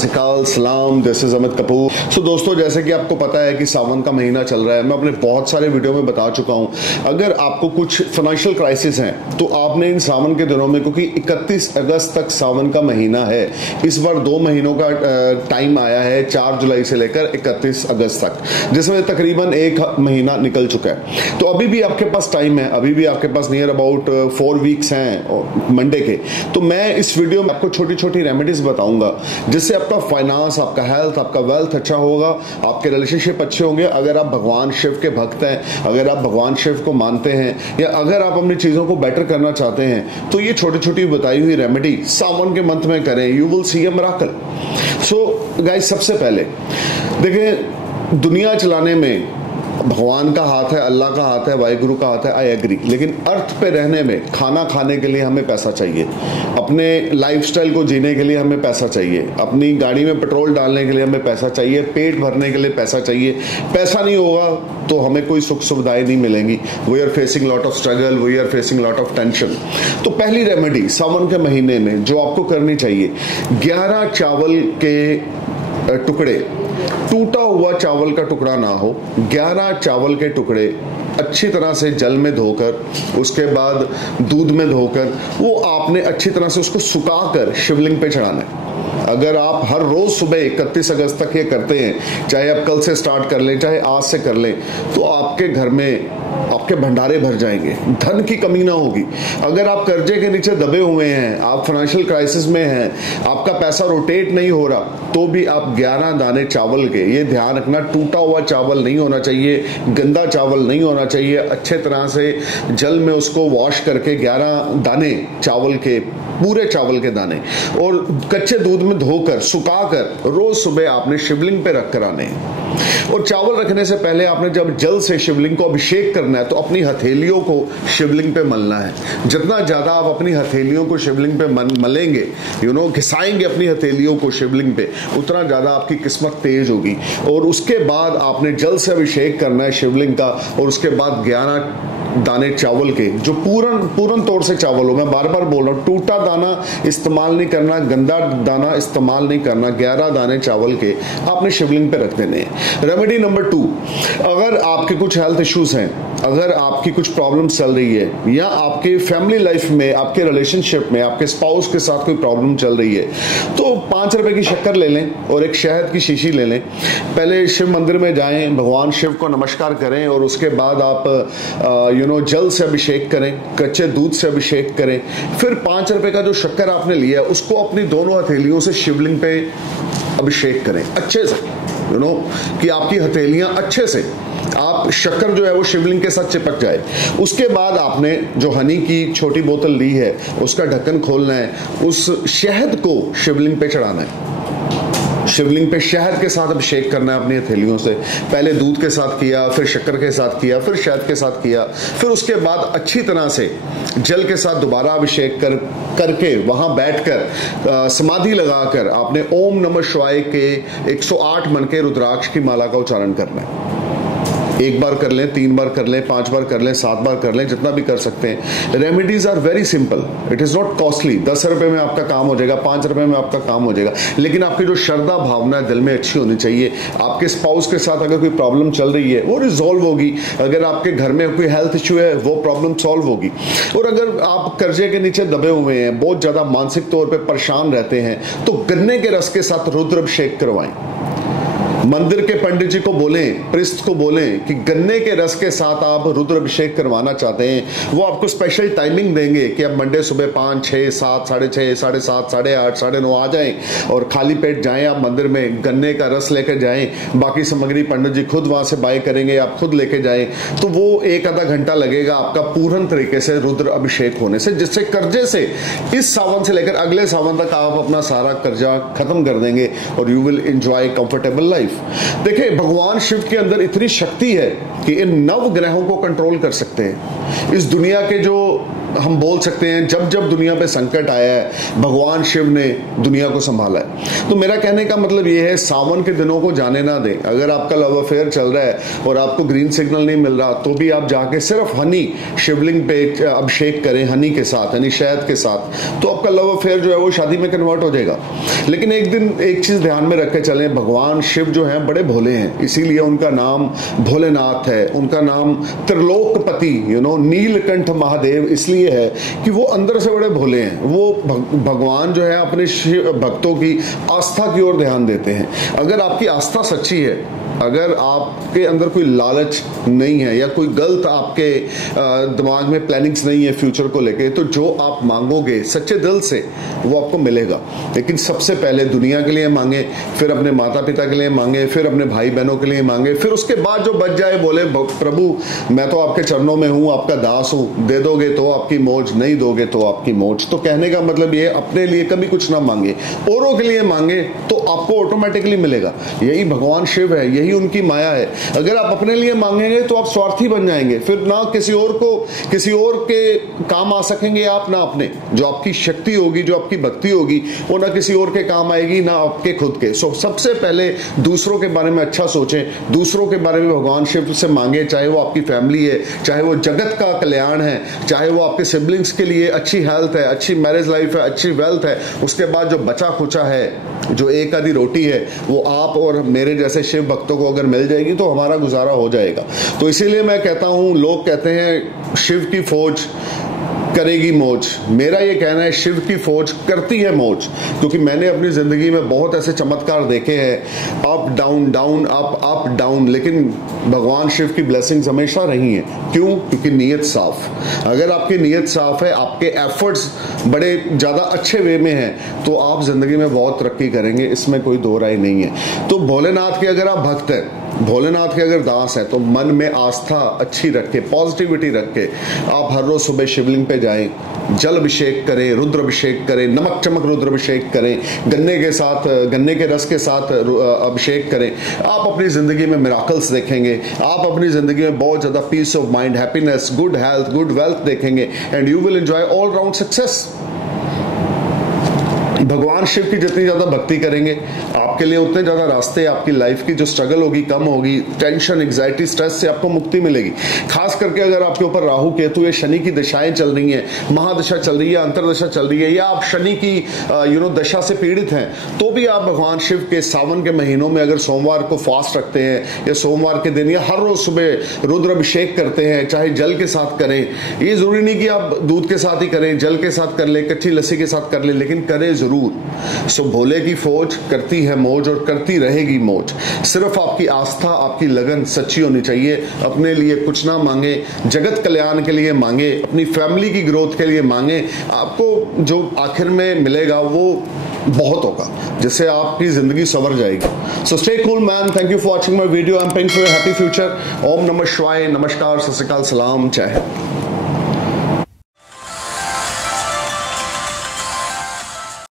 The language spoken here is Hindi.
श्री अकाल, सलाम, दिस इज अमित कपूर। सो दोस्तों, जैसे कि आपको पता है कि सावन का महीना चल रहा है। मैं अपने बहुत सारे वीडियो में बता चुका हूं, अगर आपको कुछ फाइनेंशियल क्राइसिस हैं तो आपने इन सावन के दिनों में, क्योंकि 31 अगस्त तक सावन का महीना है, इस बार 2 महीनों का टाइम आया है, 4 जुलाई से लेकर 31 अगस्त तक, जिसमें तकरीबन 1 महीना निकल चुका है। तो अभी भी आपके पास टाइम है, अभी भी आपके पास नियर अबाउट 4 वीक्स हैं मंडे के। तो मैं इस वीडियो में आपको छोटी छोटी रेमेडीज बताऊंगा जिससे आपका फाइनेंस, आपका हेल्थ, आपका वेल्थ अच्छा होगा, आपके रिलेशनशिप अच्छे होंगे। अगर आप भगवान शिव के भक्त हैं, अगर आप भगवान शिव को मानते हैं, या अगर आप अपनी चीजों को बेटर करना चाहते हैं, तो ये छोटी छोटी बताई हुई रेमेडी सावन के मंथ में करें, you will see a miracle. So guys, सबसे पहले देखिए, दुनिया चलाने में भगवान का हाथ है, अल्लाह का हाथ है, वाहिगुरु का हाथ है, आई एग्री। लेकिन अर्थ पे रहने में, खाना खाने के लिए हमें पैसा चाहिए, अपने लाइफस्टाइल को जीने के लिए हमें पैसा चाहिए, अपनी गाड़ी में पेट्रोल डालने के लिए हमें पैसा चाहिए, पेट भरने के लिए पैसा चाहिए। पैसा नहीं होगा तो हमें कोई सुख सुविधाएं नहीं मिलेंगी। We are facing lot of struggle, we are facing lot of tension. तो पहली रेमेडी सावन के महीने में जो आपको करनी चाहिए, 11 चावल के टुकड़े, टूटा हुआ चावल का टुकड़ा ना हो, 11 चावल के टुकड़े अच्छी तरह से जल में धोकर, उसके बाद दूध में धोकर, वो आपने अच्छी तरह से उसको सुखाकर शिवलिंग पे चढ़ाना है। अगर आप हर रोज सुबह 31 अगस्त तक ये करते हैं, चाहे आप कल से स्टार्ट कर लें, चाहे आज से कर लें, तो आपके घर में आपके भंडारे भर जाएंगे, धन की कमी ना होगी। अगर आप कर्जे के नीचे दबे हुए हैं, आप फाइनेंशियल क्राइसिस में हैं, आपका पैसा रोटेट नहीं हो रहा, तो भी आप 11 दाने चावल के, ये ध्यान रखना, टूटा हुआ चावल नहीं होना चाहिए, गंदा चावल नहीं होना चाहिए, अच्छे तरह से जल में उसको वॉश करके 11 दाने चावल के, पूरे चावल के दाने, और कच्चे दूध में धोकर सुखाकर रोज सुबह आपने शिवलिंग पे रख कर आने हैं। और चावल रखने से पहले आपने जब जल से शिवलिंग को अभिषेक करना है, तो अपनी हथेलियों को शिवलिंग पे मलना है। जितना ज्यादा आप अपनी हथेलियों को शिवलिंग पे मलेंगे, घिसाएंगे अपनी हथेलियों को शिवलिंग पे, उतना ज्यादा आपकी किस्मत तेज होगी। और उसके बाद आपने जल से अभिषेक करना है शिवलिंग का, और उसके बाद 11 दाने चावल के, जो पूर्ण तौर से चावल हो, मैं बार बार बोल रहा हूं, टूटा दाना इस्तेमाल नहीं करना, गंदा दाना इस्तेमाल नहीं करना, 11 दाने चावल के आपने शिवलिंग पे रख देने हैं। रेमेडी नंबर 2, अगर आपके कुछ हेल्थ इश्यूज हैं, अगर आपकी कुछ प्रॉब्लम चल रही है, या आपके फैमिली लाइफ में, आपके रिलेशनशिप में, आपके स्पाउस के साथ कोई प्रॉब्लम चल रही है, तो 5 रुपए की शक्कर ले लें और एक शहद की शीशी ले लें। पहले शिव मंदिर में जाएं, भगवान शिव को नमस्कार करें, और उसके बाद आप जल से अभिषेक करें, कच्चे दूध से अभिषेक करें। फिर 5 रुपए का जो शक्कर आपने लिया, उसको अपनी दोनों हथेलियों से शिवलिंग पे अभिषेक करें अच्छे से, कि आपकी हथेलियां अच्छे से, आप शक्कर जो है वो शिवलिंग के साथ चिपक जाए। उसके बाद आपने जो हनी की छोटी बोतल ली है, उसका ढक्कन खोलना है, उस शहद को शिवलिंग पे चढ़ाना है। शिवलिंग पे शहद के साथ अभिषेक करना है अपनी हथेलियों से। पहले दूध के साथ किया, फिर शक्कर के साथ किया, फिर शहद के साथ किया, फिर उसके बाद अच्छी तरह से जल के साथ दोबारा अभिषेक करके वहां बैठकर समाधि लगाकर आपने ओम नमः शिवाय के 108 मन के रुद्राक्ष की माला का उच्चारण करना है। 1 बार कर लें, 3 बार कर लें, 5 बार कर लें, 7 बार कर लें, जितना भी कर सकते हैं। Remedies are very simple, it is not costly. 10 रुपए में आपका काम हो जाएगा, 5 रुपए में आपका काम हो जाएगा। लेकिन आपकी जो श्रद्धा भावना है दिल में अच्छी होनी चाहिए। आपके स्पाउस के साथ अगर कोई प्रॉब्लम चल रही है, वो रिजॉल्व होगी। अगर आपके घर में कोई हेल्थ इश्यू है, वो प्रॉब्लम सॉल्व होगी। और अगर आप कर्जे के नीचे दबे हुए हैं, बहुत ज्यादा मानसिक तौर पर परेशान रहते हैं, तो गन्ने के रस के साथ रुद्र अभिषेक करवाएं। मंदिर के पंडित जी को बोलें, प्रिस्ट को बोलें कि गन्ने के रस के साथ आप रुद्र अभिषेक करवाना चाहते हैं। वो आपको स्पेशल टाइमिंग देंगे कि अब मंडे सुबह 5, 6, 7, 6:30, 7:30, 8:30, 9:30 आ जाएं, और खाली पेट जाएं आप मंदिर में, गन्ने का रस लेकर जाएं। बाकी सामग्री पंडित जी खुद वहां से बाय करेंगे, आप खुद लेके जाएं। तो वो 1 आधा घंटा लगेगा आपका पूर्ण तरीके से रुद्र अभिषेक होने से, जिससे कर्जे से इस सावन से लेकर अगले सावन तक आप अपना सारा कर्जा खत्म कर देंगे, और you will enjoy comfortable life. देखिए, भगवान शिव के अंदर इतनी शक्ति है कि इन 9 ग्रहों को कंट्रोल कर सकते हैं। इस दुनिया के जो हम बोल सकते हैं जब जब दुनिया पे संकट आया है भगवान शिव ने दुनिया को संभाला है। तो मेरा कहने का मतलब ये है, सावन के दिनों को जाने ना दें। अगर आपका लव अफेयर चल रहा है और आपको ग्रीन सिग्नल नहीं मिल रहा तो भी आप जाके सिर्फ हनी शिवलिंग पे अभिषेक करें, हनी के साथ, हनी शहद के साथ, तो आपका लव अफेयर जो है वो शादी में कन्वर्ट हो जाएगा। लेकिन एक दिन एक चीज ध्यान में रख के चलें, भगवान शिव जो है बड़े भोले हैं, इसीलिए उनका नाम भोलेनाथ है। उनका नाम त्रिलोकपति नीलकंठ महादेव इसलिए है कि वो अंदर से बड़े भोले हैं। वो भगवान जो है अपने भक्तों की आस्था की ओर ध्यान देते हैं। अगर आपकी आस्था सच्ची है, अगर आपके अंदर कोई लालच नहीं है या कोई गलत आपके दिमाग में प्लानिंग्स नहीं है फ्यूचर को लेके, तो जो आप मांगोगे सच्चे दिल से वो आपको मिलेगा। लेकिन सबसे पहले दुनिया के लिए मांगे, फिर अपने माता पिता के लिए मांगे, फिर अपने भाई बहनों के लिए मांगे, फिर उसके बाद जो बच जाए बोले प्रभु मैं तो आपके चरणों में हूं, आपका दास हूं, दे दोगे तो आपकी मौज, नहीं दोगे तो आपकी मौज। तो कहने का मतलब ये, अपने लिए कभी कुछ ना मांगे, औरों के लिए मांगे तो आपको ऑटोमेटिकली मिलेगा। यही भगवान शिव है, यही उनकी माया है। अगर आप अपने लिए मांगेंगे तो आप स्वार्थी बन जाएंगे, फिर ना किसी और के काम आ सकेंगे आप, ना अपने। जो आपकी शक्ति होगी, जो आपकी भक्ति होगी, वो ना किसी और के काम आएगी, ना आपके खुद के। सबसे पहले दूसरों के बारे में अच्छा सोचें, दूसरों के बारे में भगवान शिव से मांगे, चाहे वो आपकी फैमिली है, चाहे वो जगत का कल्याण है, चाहे वो आपके सिबलिंग्स के लिए अच्छी हेल्थ है, अच्छी मैरिज लाइफ है, अच्छी वेल्थ है। उसके बाद जो बचा खुचा है, जो एक आधी रोटी है, वो आप और मेरे जैसे शिव भक्तों को अगर मिल जाएगी तो हमारा गुजारा हो जाएगा। तो इसीलिए मैं कहता हूं, लोग कहते हैं शिव की फौज करेगी मौज। मेरा ये कहना है शिव की फौज करती है मौज, क्योंकि मैंने अपनी जिंदगी में बहुत ऐसे चमत्कार देखे हैं, up down, down up, up down, लेकिन भगवान शिव की ब्लेसिंग्स हमेशा रही हैं। क्यों? क्योंकि नीयत साफ। अगर आपकी नीयत साफ है, आपके एफर्ट्स बड़े ज्यादा अच्छे वे में हैं, तो आप जिंदगी में बहुत तरक्की करेंगे, इसमें कोई दो राय नहीं है। तो भोलेनाथ के अगर आप भक्त हैं, भोलेनाथ के अगर दास है, तो मन में आस्था अच्छी रख के, पॉजिटिविटी रख के आप हर रोज सुबह शिवलिंग पे जाएं, जल अभिषेक करें, रुद्र अभिषेक करें, नमक चमक रुद्र अभिषेक करें, गन्ने के रस के साथ अभिषेक करें। आप अपनी जिंदगी में मिराकल्स देखेंगे, आप अपनी जिंदगी में बहुत ज्यादा peace of mind, happiness, good health, good wealth देखेंगे, and you will enjoy all round success. भगवान शिव की जितनी ज्यादा भक्ति करेंगे, आपके लिए उतने ज्यादा रास्ते, आपकी लाइफ की जो स्ट्रगल होगी कम होगी, टेंशन, एंग्जाइटी, स्ट्रेस से आपको मुक्ति मिलेगी। खास करके अगर आपके ऊपर राहु केतु या शनि की दशाएं चल रही हैं, महादशा चल रही है, अंतरदशा चल रही है, या आप शनि की दशा से पीड़ित हैं, तो भी आप भगवान शिव के सावन के महीनों में अगर सोमवार को फास्ट रखते हैं, या सोमवार के दिन, या हर रोज सुबह रुद्र अभिषेक करते हैं, चाहे जल के साथ करें। ये जरूरी नहीं कि आप दूध के साथ ही करें, जल के साथ कर ले, कच्ची लस्सी के साथ कर ले, लेकिन करें जरूर। सो भोले की फौज करती है मौज और करती रहेगी मौज। सिर्फ आपकी आस्था, आपकी लगन सच्ची होनी चाहिए। अपने लिए कुछ ना मांगे, जगत कल्याण के लिए मांगे, अपनी फैमिली की ग्रोथ के लिए मांगे। आपको जो आखिर में मिलेगा वो बहुत होगा, जिससे आपकी जिंदगी संवर जाएगी। So stay cool man, thank you for watching my video. I am praying for your happy future. ओम नमः शिवाय, नमस्कार, सत श्री अकाल, सलाम, जय हिंद।